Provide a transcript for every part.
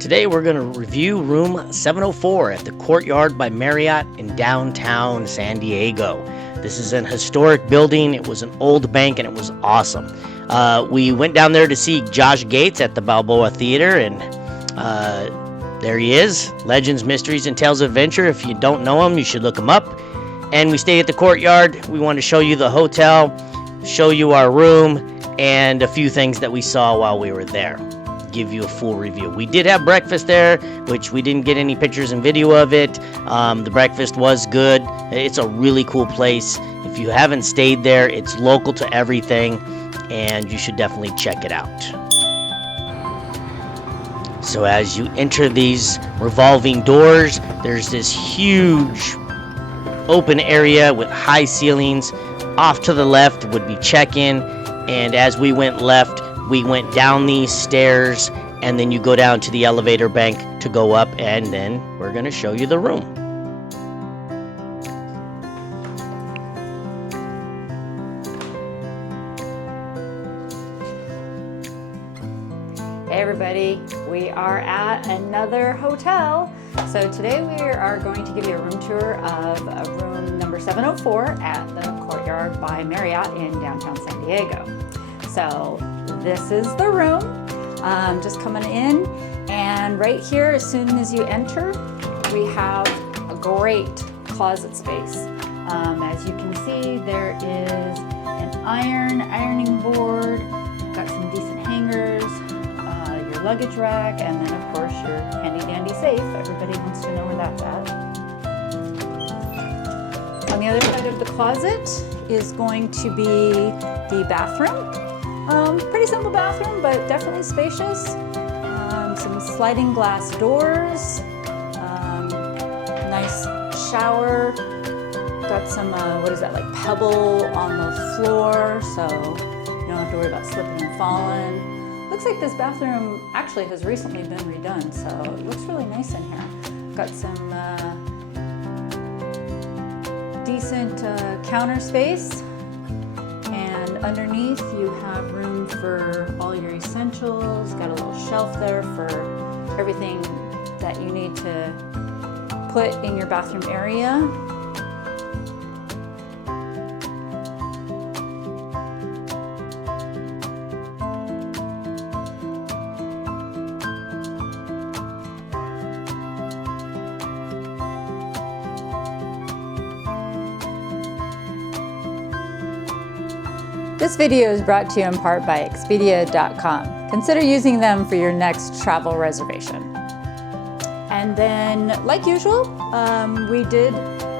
Today we're going to review room 704 at the Courtyard by Marriott in downtown San Diego. This is an historic building. It was an old bank and it was awesome. We went down there to see Josh Gates at the Balboa Theater, and there he is. Legends, Mysteries, and Tales of Adventure. If you don't know him, you should look him up. And we stayed at the Courtyard. We wanted to show you the hotel, show you our room, and a few things that we saw while we were there. Give you a full review. We did have breakfast there, which we didn't get any pictures and video of it. The breakfast was good. It's a really cool place. If you haven't stayed there, it's local to everything, and you should definitely check it out. So as you enter these revolving doors, there's this huge open area with high ceilings. Off to the left would be check-in, and as we went left, we went down these stairs, and then you go down to the elevator bank to go up, and then we're going to show you the room. Hey everybody, we are at another hotel. So today we are going to give you a room tour of room number 704 at the Courtyard by Marriott in downtown San Diego. So this is the room, just coming in, and right here, as soon as you enter, we have a great closet space. As you can see, there is an ironing board, got some decent hangers, your luggage rack, and then of course your handy dandy safe. Everybody wants to know where that's at. On the other side of the closet is going to be the bathroom. Pretty simple bathroom, but definitely spacious. Some sliding glass doors, nice shower. Got some, what is that, like pebble on the floor, so you don't have to worry about slipping and falling. Looks like this bathroom actually has recently been redone, so it looks really nice in here. Got some decent counter space. Underneath you have room for all your essentials, got a little shelf there for everything that you need to put in your bathroom area. This video is brought to you in part by Expedia.com. Consider using them for your next travel reservation. And then, like usual, we did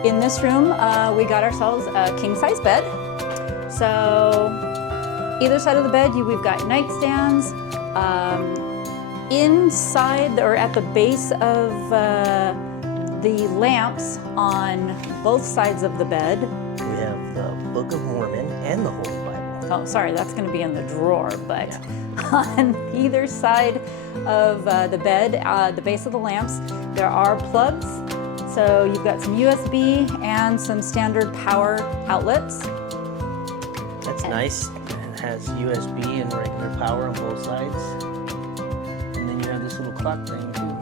in this room, we got ourselves a king-size bed. So either side of the bed, we've got nightstands. Inside or at the base of the lamps on both sides of the bed, We have the Book of Mormon and the Holy Bible. Oh, sorry, that's going to be in the drawer, but on either side of the bed, the base of the lamps, there are plugs. So you've got some USB and some standard power outlets. That's nice. It has USB and regular power on both sides. And then you have this little clock thing too.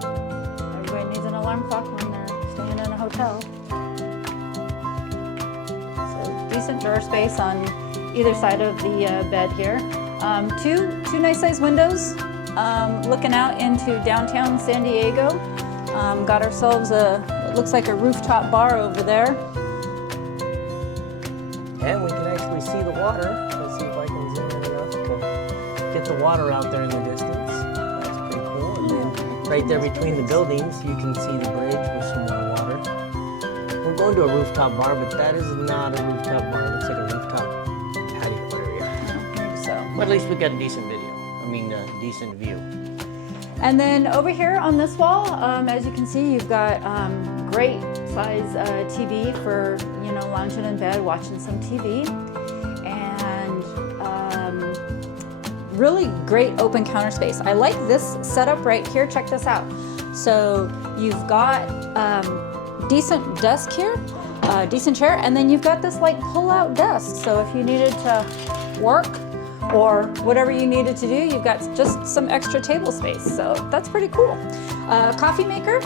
Everybody needs an alarm clock when they're staying in a hotel. So decent drawer space on either side of the bed here. Two nice sized windows looking out into downtown San Diego. Got ourselves it looks like a rooftop bar over there. And we can actually see the water. Let's see if I can zoom in enough to get the water out there in the distance. That's pretty cool. And then right there between the buildings, you can see the bridge with some more water. We're going to a rooftop bar, but that is not a rooftop bar. It looks like a rooftop patio area. So. But at least we got a decent video. Decent view. And then over here on this wall, as you can see, you've got great size TV for, lounging in bed, watching some TV. And really great open counter space. I like this setup right here. Check this out. So you've got decent desk here, decent chair, and then you've got this like pull-out desk. So if you needed to work or whatever you needed to do. You've got just some extra table space, so that's pretty cool. Coffee maker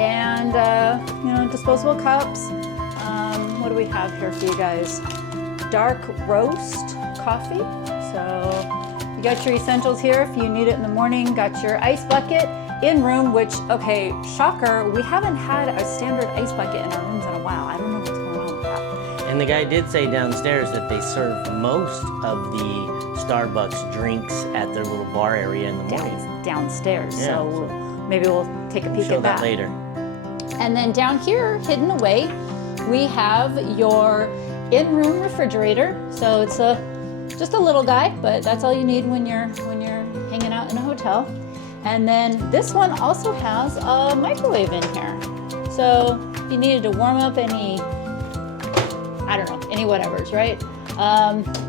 and you know, disposable cups. What do we have here for you guys? Dark roast coffee. So you got your essentials here if you need it in the morning. Got your ice bucket in room, which, okay, shocker, we haven't had a standard ice bucket in our rooms in a while. I don't know what's going on with that. And the guy did say downstairs that they serve most of the Starbucks drinks at their little bar area in the morning. Downstairs, Yeah, so maybe we'll take a peek Show at that later. And then down here, hidden away, we have your in-room refrigerator. So it's just a little guy, but that's all you need when you're hanging out in a hotel. And then this one also has a microwave in here. So if you needed to warm up any, I don't know, any whatevers, right?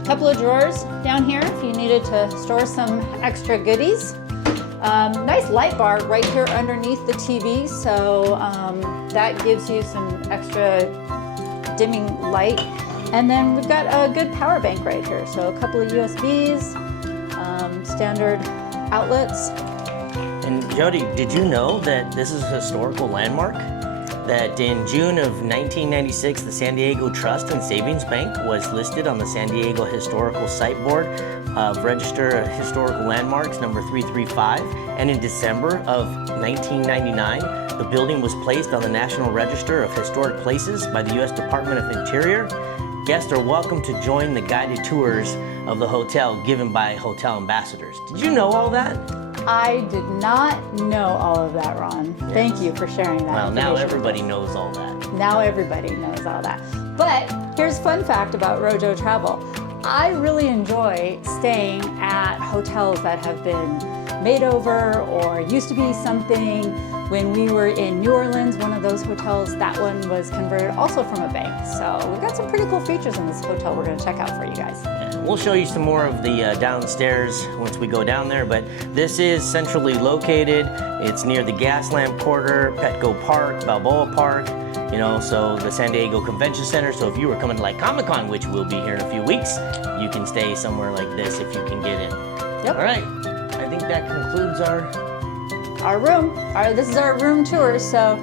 Couple of drawers down here if you needed to store some extra goodies. Nice light bar right here underneath the TV, so that gives you some extra dimming light. And then we've got a good power bank right here, so a couple of USBs, standard outlets. And Jody, did you know that this is a historical landmark? That in June of 1996, the San Diego Trust and Savings Bank was listed on the San Diego Historical Site Board of Register of Historical Landmarks number 335. And in December of 1999, the building was placed on the National Register of Historic Places by the U.S. Department of Interior. Guests are welcome to join the guided tours of the hotel given by hotel ambassadors. Did you know all that? I did not know all of that, Ron. Yes. Thank you for sharing that. Well, now everybody knows all that. Now everybody knows all that. But here's a fun fact about RoJo Travel. I really enjoy staying at hotels that have been made over or used to be something. When we were in New Orleans, one of those hotels, that one was converted also from a bank. So we've got some pretty cool features in this hotel we're going to check out for you guys. Yeah, we'll show you some more of the downstairs once we go down there, but this is centrally located. It's near the Gaslamp Quarter, Petco Park, Balboa Park, you know, so the San Diego Convention Center. So if you were coming to like Comic-Con, which will be here in a few weeks, you can stay somewhere like this if you can get in. Yep. All right, I think that concludes our room. This is our room tour, so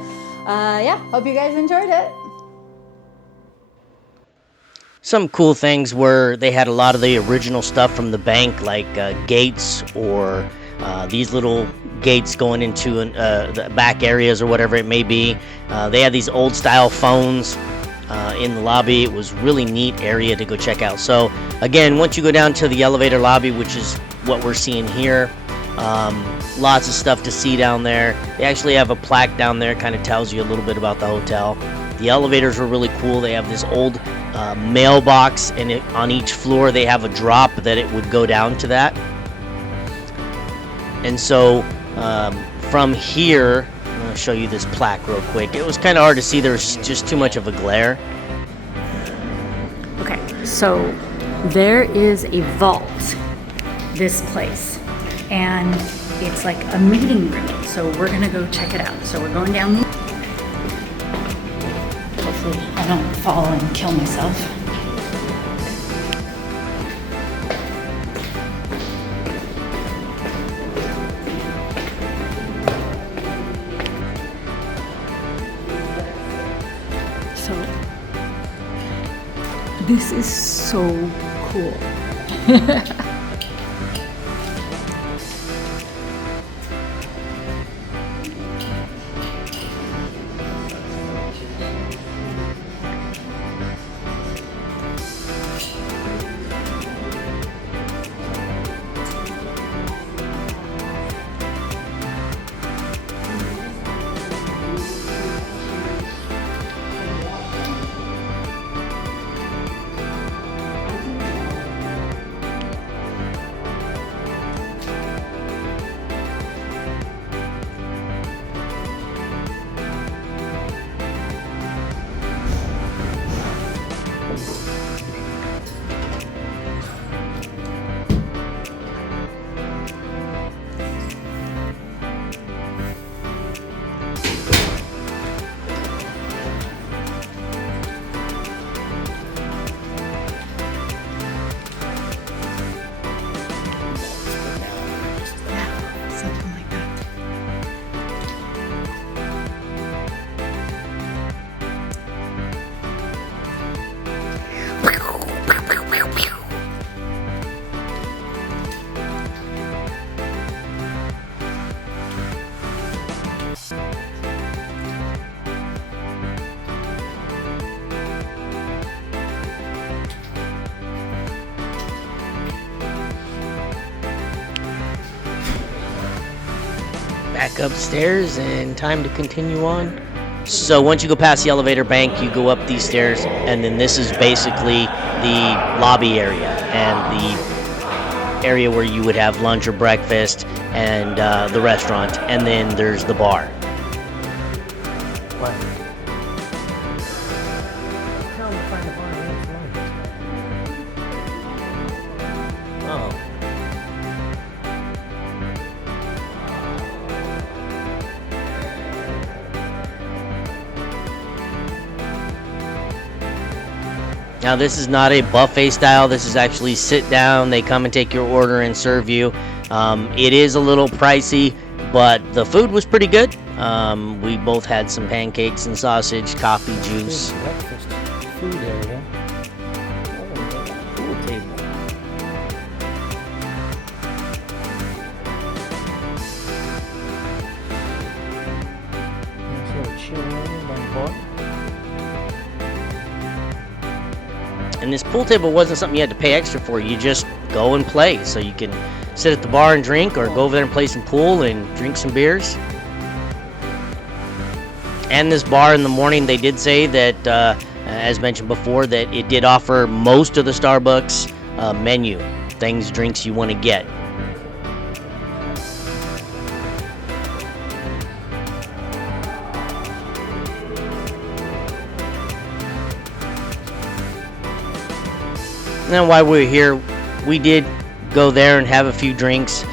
yeah, hope you guys enjoyed it. Some cool things were they had a lot of the original stuff from the bank, like gates or these little gates going into the back areas or whatever it may be. They had these old style phones in the lobby. It was really neat area to go check out. So again, once you go down to the elevator lobby, which is what we're seeing here, lots of stuff to see down there. They actually have a plaque down there, kind of tells you a little bit about the hotel. The elevators were really cool. They have this old mailbox, and on each floor they have a drop that it would go down to that. And so from here, I'm going to show you this plaque real quick. It was kind of hard to see. There's just too much of a glare. Okay, so there is a vault, this place, and it's like a meeting room, so we're gonna go check it out. So we're going down the... Hopefully I don't fall and kill myself. So this is so cool. Back upstairs and time to continue on. So once you go past the elevator bank, you go up these stairs, and then this is basically the lobby area and the area where you would have lunch or breakfast and the restaurant, and then there's the bar. What? Tell them to find the bar and oh. Now this is not a buffet style, this is actually sit down, they come and take your order and serve you. It is a little pricey, but the food was pretty good. We both had some pancakes and sausage, coffee, juice. Breakfast food area. Oh, pool table. Sort of chill area by the bar. And this pool table wasn't something you had to pay extra for. You just go and play. So you can sit at the bar and drink, or go over there and play some pool and drink some beers. And this bar in the morning, they did say that, as mentioned before, that it did offer most of the Starbucks menu. Things, drinks you want to get. Now, while we were here, we did go there and have a few drinks.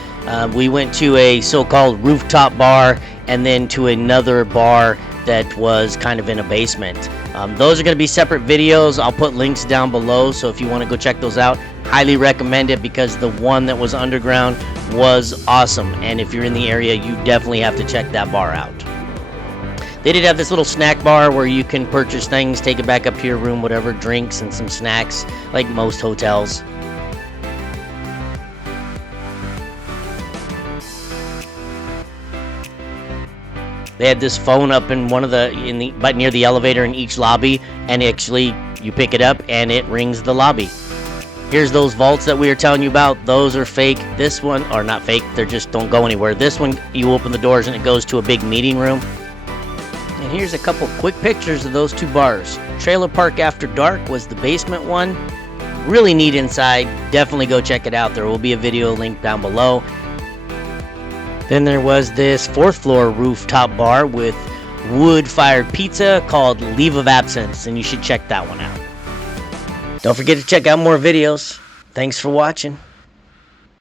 We went to a so-called rooftop bar, and then to another bar that was kind of in a basement. Those are going to be separate videos. I'll put links down below, so if you want to go check those out, highly recommend it, because the one that was underground was awesome. And if you're in the area, you definitely have to check that bar out. They did have this little snack bar where you can purchase things, take it back up to your room, whatever, drinks and some snacks, like most hotels. They had this phone up in one of the but near the elevator in each lobby, and actually you pick it up and it rings the lobby. Here's those vaults that we were telling you about. Those are fake. This one, or not fake, they just don't go anywhere. This one, you open the doors and it goes to a big meeting room. And here's a couple quick pictures of those two bars. Trailer Park After Dark was the basement one. Really neat inside. Definitely go check it out. There will be a video link down below. Then there was this 4th floor rooftop bar with wood-fired pizza called Leave of Absence, and you should check that one out. Don't forget to check out more videos. Thanks for watching.